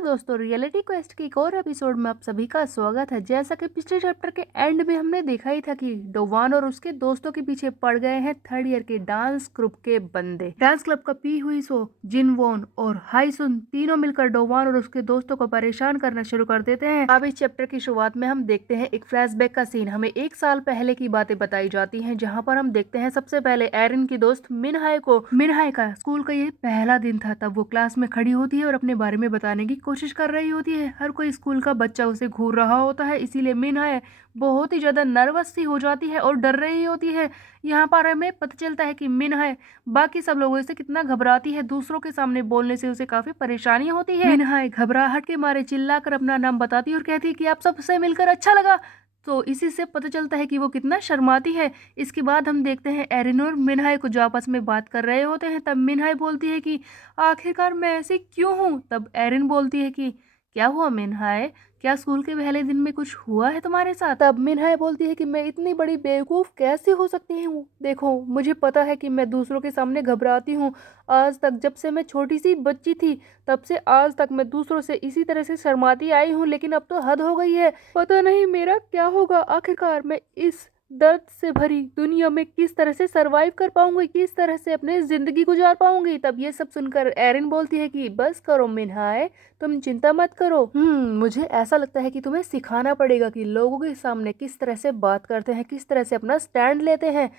दोस्तों, reality quest के एक और एपिसोड में आप सभी का स्वागत है। जैसा कि पिछले चैप्टर के एंड में हमने देखा ही था कि डोवान और उसके दोस्तों के पीछे पड़ गए हैं थर्ड ईयर के डांस ग्रुप के बंदे। डांस क्लब का पी हुई सो, जिन वोन और हाई सुन तीनों मिलकर डोवान और उसके दोस्तों को परेशान करना शुरू कर देते हैं। अब इस चैप्टर की शुरुआत में हम देखते हैं एक फ्लैशबैक का सीन। हमें 1 साल पहले की बातें बताई जाती है, जहाँ पर हम देखते हैं सबसे पहले एरिन की दोस्त मिनहाय को। मिनहाय का स्कूल का ये पहला दिन था। तब वो क्लास में खड़ी होती है और अपने बारे में बताने की कोशिश कर रही होती है। हर कोई स्कूल का बच्चा उसे घूर रहा होता है, इसीलिए मिनहाय बहुत ही ज्यादा नर्वस सी हो जाती है और डर रही होती है। यहाँ पर हमें पता चलता है कि मिनहाय बाकी सब लोगों से कितना घबराती है। दूसरों के सामने बोलने से उसे काफी परेशानी होती है। मिनहाय घबराहट के मारे चिल्लाकर अपना नाम बताती है और कहती है कि आप सबसे मिलकर अच्छा लगा। तो इसी से पता चलता है कि वो कितना शर्माती है। इसके बाद हम देखते हैं एरिन और मिनहाय को जो आपस में बात कर रहे होते हैं। तब मिनहाय बोलती है कि आखिरकार मैं ऐसी क्यों हूँ। तब एरिन बोलती है कि क्या हुआ मिनहाय, क्या स्कूल के पहले दिन में कुछ हुआ है तुम्हारे साथ। तब मिनहाय बोलती है कि मैं इतनी बड़ी बेवकूफ कैसे हो सकती हूँ। देखो, मुझे पता है कि मैं दूसरों के सामने घबराती हूँ। आज तक जब से मैं छोटी सी बच्ची थी तब से आज तक मैं दूसरों से इसी तरह से शर्माती आई हूँ, लेकिन अब तो हद हो गई है। पता नहीं मेरा क्या होगा। आखिरकार मैं इस दर्द से भरी दुनिया में किस तरह से सरवाइव कर पाऊंगी, किस तरह से अपनी जिंदगी गुजार पाऊंगी। तब ये सब सुनकर एरिन बोलती है कि बस करो मिनहाय, तुम चिंता मत करो। मुझे ऐसा लगता है कि तुम्हें सिखाना पड़ेगा कि लोगों के सामने किस तरह से बात करते हैं, किस तरह से अपना स्टैंड लेते हैं।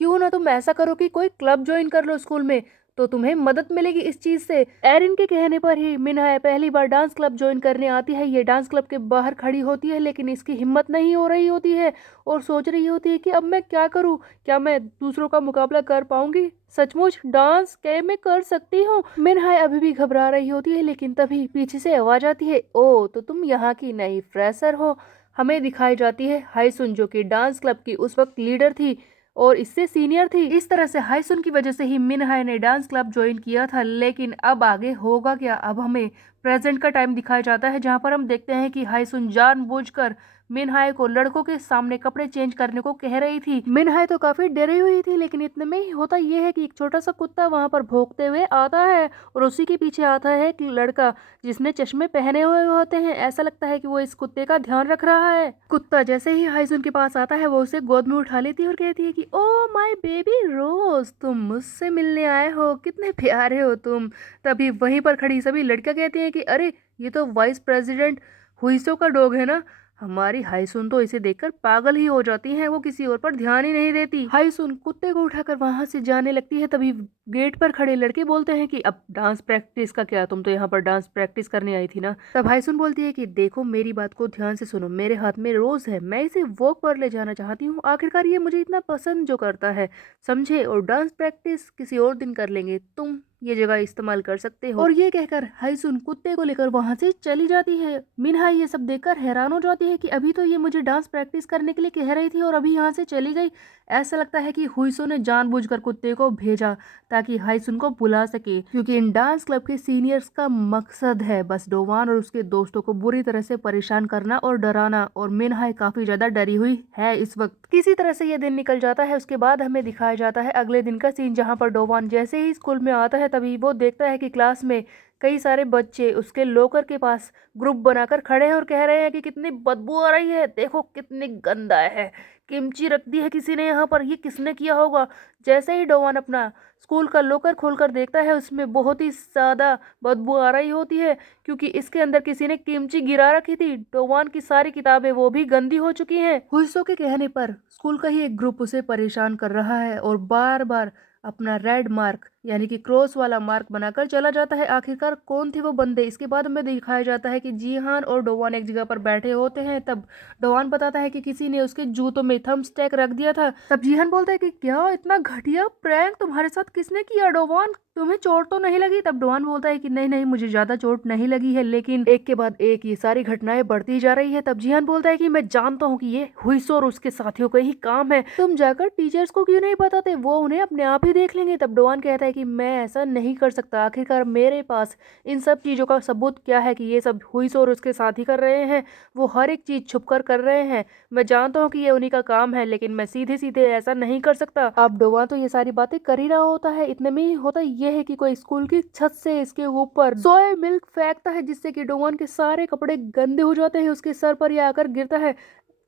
क्यों ना तुम ऐसा करो कि कोई क्लब ज्वाइन कर लो स्कूल में, तो तुम्हें मदद मिलेगी इस चीज से। एरिन के कहने पर ही मिनहाय पहली बार डांस क्लब ज्वाइन करने आती है। ये डांस क्लब के बाहर खड़ी होती है, लेकिन इसकी हिम्मत नहीं हो रही होती है और सोच रही होती है कि अब मैं क्या करूं, क्या मैं दूसरों का मुकाबला कर पाऊंगी। सचमुच डांस क्या मैं कर सकती हूँ। मिनहाय अभी भी घबरा रही होती है, लेकिन तभी पीछे से आवाज आती है, ओ तो तुम यहाँ की नई फ्रेशर हो। हमें दिखाई जाती है हाईसुन, जो कि डांस क्लब की उस वक्त लीडर थी और इससे सीनियर थी। इस तरह से हाईसुन की वजह से ही मिनहाय ने डांस क्लब ज्वाइन किया था। लेकिन अब आगे होगा क्या। अब हमें प्रेजेंट का टाइम दिखाया जाता है, जहां पर हम देखते हैं कि हाईसुन जानबूझकर मिनहाय को लड़कों के सामने कपड़े चेंज करने को कह रही थी। मिनहाय तो काफी डरी हुई थी, लेकिन इतने में ही होता यह है कि एक छोटा सा कुत्ता वहां पर भौंकते हुए आता है और उसी के पीछे आता है एक लड़का जिसने चश्मे पहने हुए होते हैं। ऐसा लगता है कि वो इस कुत्ते का ध्यान रख रहा है। कुत्ता जैसे ही हाइजुन के पास आता है, वो उसे गोद में उठा लेती है और कहती है कि ओ माय बेबी रोज, तुम मुझसे मिलने आए हो, कितने प्यारे हो तुम। तभी वहीं पर खड़ी सभी लड़कियां कहती हैं कि अरे ये तो वाइस प्रेसिडेंट हुइसो का डॉग है ना। हमारी हाईसुन तो इसे देखकर पागल ही हो जाती है, वो किसी और पर ध्यान ही नहीं देती। हाईसुन कुत्ते को उठाकर वहां से जाने लगती है। तभी गेट पर खड़े लड़के बोलते हैं कि अब डांस प्रैक्टिस का क्या, तुम तो यहाँ पर डांस प्रैक्टिस करने आई थी ना। तब हाईसुन बोलती है कि देखो मेरी बात को ध्यान से सुनो, मेरे हाथ में रोज है, मैं इसे वॉक पर ले जाना चाहती हूँ। आखिरकार ये मुझे इतना पसंद जो करता है, समझे। और डांस प्रैक्टिस किसी और दिन कर लेंगे, तुम ये जगह इस्तेमाल कर सकते हो। और ये कहकर हाईसुन कुत्ते को लेकर वहां से चली जाती है। मिनहाय ये सब देखकर हैरान हो जाती है कि अभी तो ये मुझे डांस प्रैक्टिस करने के लिए कह रही थी और अभी यहाँ से चली गई। ऐसा लगता है कि हुइसो ने जानबूझकर कुत्ते को भेजा ताकि हाईसुन को बुला सके, क्योंकि इन डांस क्लब के सीनियर्स का मकसद है बस डोवान और उसके दोस्तों को बुरी तरह से परेशान करना और डराना। और मिनहाय काफी ज्यादा डरी हुई है इस वक्त। किसी तरह से ये दिन निकल जाता है। उसके बाद हमें दिखाया जाता है अगले दिन का सीन, जहाँ पर डोवान जैसे ही स्कूल में आता है तभी वो देखता है कि क्लास में कई सारे बच्चे उसके लॉकर के पास ग्रुप बनाकर खड़े हैं और कह रहे हैं कि कितनी बदबू आ रही है, देखो कितनी गंदा है, किमची रख दी है किसी ने यहाँ पर, ये किसने किया होगा। जैसे ही डोवान अपना स्कूल का लॉकर खोलकर देखता है, उसमें बहुत ही ज्यादा बदबू आ रही होती है, क्योंकि इसके अंदर किसी ने किमची गिरा रखी थी। डोवान की सारी किताबें वो भी गंदी हो चुकी हैं। हुइसो के कहने पर स्कूल का ही एक ग्रुप उसे परेशान कर रहा है और बार बार अपना रेड मार्क यानी कि क्रॉस वाला मार्क बनाकर चला जाता है। आखिरकार कौन थे वो बंदे। इसके बाद हमें दिखाया जाता है कि जीहान और डोवान एक जगह पर बैठे होते हैं। तब डोवान बताता है कि किसी ने उसके जूतों में थंब स्टैक रख दिया था। तब जीहान बोलता है कि क्या इतना घटिया प्रैंक तुम्हारे साथ किसने किया डोवान, तुम्हें चोट तो नहीं लगी। तब डोवान बोलता है कि नहीं नहीं, मुझे ज्यादा चोट नहीं लगी है, लेकिन एक के बाद एक ये सारी घटनाएं बढ़ती जा रही है। तब जीहान बोलता है कि मैं जानता हूँ कि ये हुइसो और उसके साथियों का ही काम है, तुम जाकर टीचर्स को क्यों नहीं बताते, वो उन्हें अपने आप ही देख लेंगे। तब डोवान कहता है है कि मैं ऐसा नहीं कर सकता, आखिरकार मेरे पास इन सब चीज़ों का सबूत क्या है कि ये सब हुईसो और उसके साथ ही कर रहे हैं। वो हर एक चीज़ छुप कर रहे हैं। मैं जानता हूँ कि ये उन्हीं का काम है, लेकिन मैं सीधे सीधे ऐसा नहीं कर सकता। अब डोवा तो ये सारी बातें कर ही रहा होता है, इतने में ही होता ये है कि कोई स्कूल की छत से इसके ऊपर सोया मिल्क फेंकता है, जिससे कि डोवान के सारे कपड़े गंदे हो जाते हैं, उसके सर पर ये आकर गिरता है।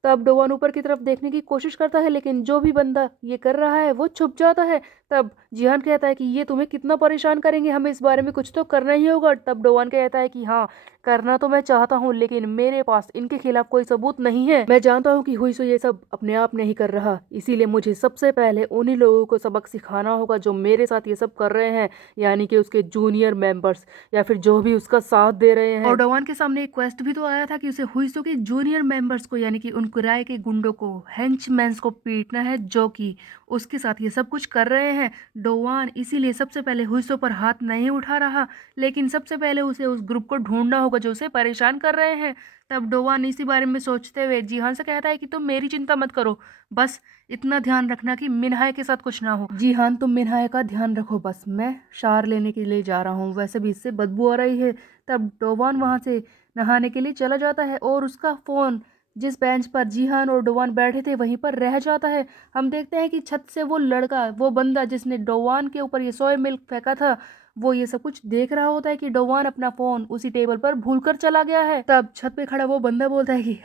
तब डोवान ऊपर की तरफ देखने की कोशिश करता है, लेकिन जो भी बंदा ये कर रहा है वो छुप जाता है। तब जिहान कहता है कि ये तुम्हें कितना परेशान करेंगे, हमें इस बारे में कुछ तो करना ही होगा। तब डोवान कहता है कि हाँ, करना तो मैं चाहता हूँ, लेकिन मेरे पास इनके खिलाफ कोई सबूत नहीं है। मैं जानता हूँ कि हुई सो ये सब अपने आप नहीं कर रहा, इसीलिए मुझे सबसे पहले उन्हीं लोगों को सबक सिखाना होगा जो मेरे साथ ये सब कर रहे हैं, यानी कि उसके जूनियर मेंबर्स या फिर जो भी उसका साथ दे रहे हैं। और डोवान के सामने एक क्वेस्ट भी तो आया था कि उसे हुईसो के जूनियर मेंबर्स को, यानी कि उन किराए के गुंडों को, हेंचमैन्स को पीटना है, जो कि उसके साथ ये सब कुछ कर रहे हैं। डोवान इसीलिए सबसे पहले हुईसो पर हाथ नहीं उठा रहा, लेकिन सबसे पहले उसे उस ग्रुप को ढूंढना होगा जो उसे परेशान कर रहे हैं। तब डोवान इसी बारे में सोचते हुए जीहान से कहता है कि तुम मेरी चिंता मत करो, बस इतना ध्यान रखना कि मिनहाय के साथ कुछ ना हो। जीहान, तुम मिनहाय का ध्यान रखो, बस मैं शार लेने के लिए जा रहा हूँ, वैसे भी इससे बदबू आ रही है। तब डोवान वहां से नहाने के लिए चला जाता है और उसका फोन जिस बेंच पर जीहान और डोवान बैठे थे वहीं पर रह जाता है। हम देखते हैं कि छत से वो लड़का, वो बंदा जिसने डोवान के ऊपर ये सोया मिल्क फेंका था, वो ये सब कुछ देख रहा होता है कि डोवान अपना फोन उसी टेबल पर भूलकर चला गया है। तब छत पे खड़ा वो बंदा बोलता है कि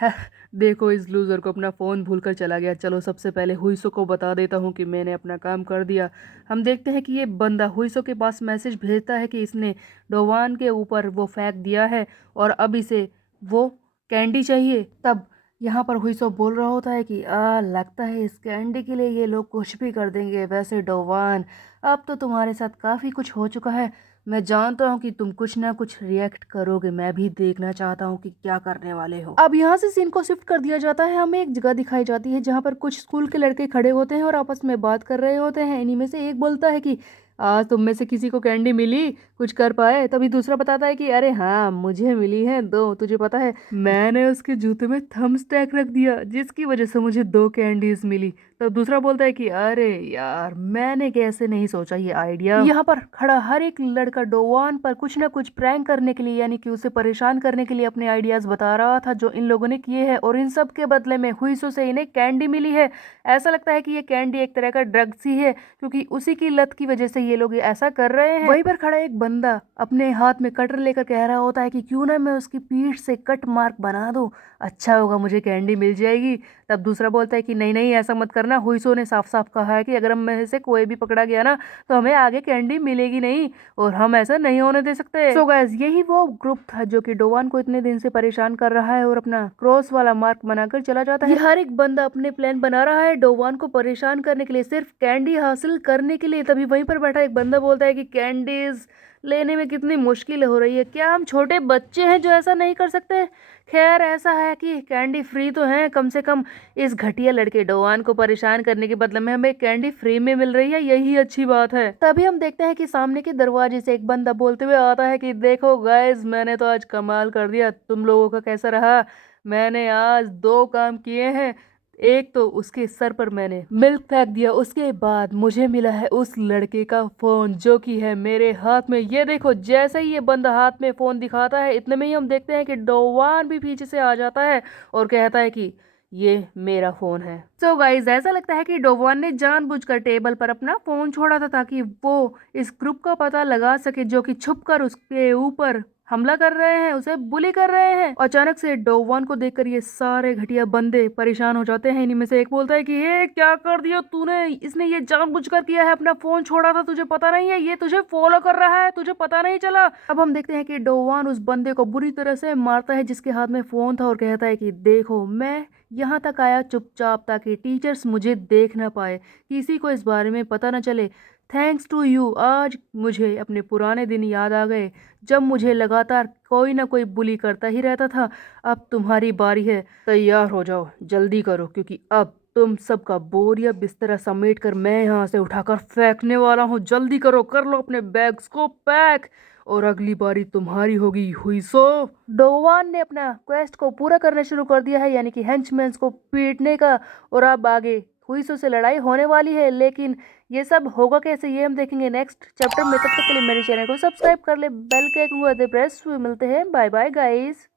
देखो, इस लूजर को अपना फोन भूलकर चला गया, चलो सबसे पहले हुईसो को बता देता हूँ कि मैंने अपना काम कर दिया। हम देखते हैं कि ये बंदा हुईसो के पास मैसेज भेजता है कि इसने डोवान के ऊपर वो फेंक दिया है और अब इसे वो कैंडी चाहिए। तब यहाँ पर हुईसो बोल रहा होता है कि लगता है इस कैंडी के लिए ये लोग कुछ भी कर देंगे। वैसे डोवान, अब तो तुम्हारे साथ काफ़ी कुछ हो चुका है, मैं जानता हूँ कि तुम कुछ ना कुछ रिएक्ट करोगे, मैं भी देखना चाहता हूँ कि क्या करने वाले हो। अब यहाँ से सीन को शिफ्ट कर दिया जाता है, हमें एक जगह दिखाई जाती है जहाँ पर कुछ स्कूल के लड़के खड़े होते हैं और आपस में बात कर रहे होते हैं। इन्हीं में से एक बोलता है कि आज तुम में से किसी को कैंडी मिली, कुछ कर पाए? तभी दूसरा बताता है कि अरे हाँ, मुझे मिली है दो। तुझे पता है, मैंने उसके जूते में थम्स टैग रख दिया, जिसकी वजह से मुझे दो कैंडीज मिली। तो दूसरा बोलता है कि अरे यार, मैंने कैसे नहीं सोचा ये आइडिया। यहाँ पर खड़ा हर एक लड़का डोवान पर कुछ ना कुछ प्रैंक करने के लिए, यानी कि उसे परेशान करने के लिए अपने आइडियाज बता रहा था जो इन लोगों ने किए हैं, और इन सब के बदले में हुईसो से इन्हें कैंडी मिली है। ऐसा लगता है कि ये कैंडी एक तरह का ड्रग्स ही है, क्योंकि उसी की लत की वजह से ये लोग ऐसा कर रहे हैं। वहीं पर खड़ा एक बंदा अपने हाथ में कटर लेकर कह रहा होता है कि क्यों ना मैं उसकी पीठ से कट मार्क बना दूं, अच्छा होगा, मुझे कैंडी मिल जाएगी। तब दूसरा बोलता है कि नहीं नहीं, ऐसा मत करना, हुईसो ने साफ साफ कहा है कि अगर हम में से कोई भी पकड़ा गया ना तो हमें आगे कैंडी मिलेगी नहीं, और हम ऐसा नहीं होने दे सकते। सो गाइस, यही वो ग्रुप था जो कि डोवान को इतने दिन से परेशान कर रहा है और अपना क्रॉस वाला मार्क बनाकर चला जाता है। ये हर एक बंदा अपने प्लान बना रहा है डोवान को परेशान करने के लिए, सिर्फ कैंडी हासिल करने के लिए। तभी वहीं पर बैठा एक बंदा बोलता है कि कैंडीज लेने में कितनी मुश्किल हो रही है, क्या हम छोटे बच्चे हैं जो ऐसा नहीं कर सकते? खैर, ऐसा है कि कैंडी फ्री तो है, कम से कम इस घटिया लड़के डोवान को परेशान करने के बदले में हमें कैंडी फ्री में मिल रही है, यही अच्छी बात है। तभी हम देखते हैं कि सामने के दरवाजे से एक बंदा बोलते हुए आता है कि देखो गाइस, मैंने तो आज कमाल कर दिया, तुम लोगों का कैसा रहा? मैंने आज दो काम किए हैं। एक तो उसके सर पर मैंने मिल्क फेंक दिया, उसके बाद मुझे मिला है उस लड़के का फोन जो कि है मेरे हाथ में। ये देखो, जैसे ही ये बंदा हाथ में फोन दिखाता है, इतने में ही हम देखते हैं कि डोवान भी पीछे से आ जाता है और कहता है कि ये मेरा फोन है। सो गाइज, ऐसा लगता है कि डोवान ने जानबूझकर टेबल पर अपना फोन छोड़ा था ताकि वो इस ग्रुप का पता लगा सके जो कि छुपकर उसके ऊपर हमला कर रहे हैं, उसे बुली कर रहे हैं। अचानक से डोवान को देखकर ये सारे घटिया बंदे परेशान हो जाते हैं। इन्हीं में से एक बोलता है कि ये क्या कर दिया तूने, इसने ये जानबूझकर किया है, अपना फोन छोड़ा था, तुझे पता नहीं है, ये तुझे फॉलो कर रहा है, तुझे पता नहीं चला? अब हम देखते हैं कि डोवान उस बंदे को बुरी तरह से मारता है जिसके हाथ में फोन था, और कहता है कि देखो, मैं यहाँ तक आया चुपचाप ताकि टीचर्स मुझे देख ना पाए, किसी को इस बारे में पता ना चले। थैंक्स टू यू, आज मुझे अपने पुराने दिन याद आ गए जब मुझे लगातार कोई ना कोई बुली करता ही रहता था। अब तुम्हारी बारी है, तैयार हो जाओ, जल्दी करो, क्योंकि अब तुम सबका बोरिया बिस्तरा समेट कर मैं यहाँ से उठाकर फेंकने वाला हूँ। जल्दी करो, कर लो अपने बैग्स को पैक, और अगली बारी तुम्हारी होगी, हुई सो। डोवान ने अपना क्वेस्ट को पूरा करना शुरू कर दिया है, यानी कि हेंचमैन्स को पीटने का, और अब आगे हुई से लड़ाई होने वाली है, लेकिन ये सब होगा कैसे ये हम देखेंगे नेक्स्ट चैप्टर में। तब तक के लिए मेरे चैनल को सब्सक्राइब कर ले, बेल के आइकन को प्रेस। मिलते हैं, बाय बाय गाइस।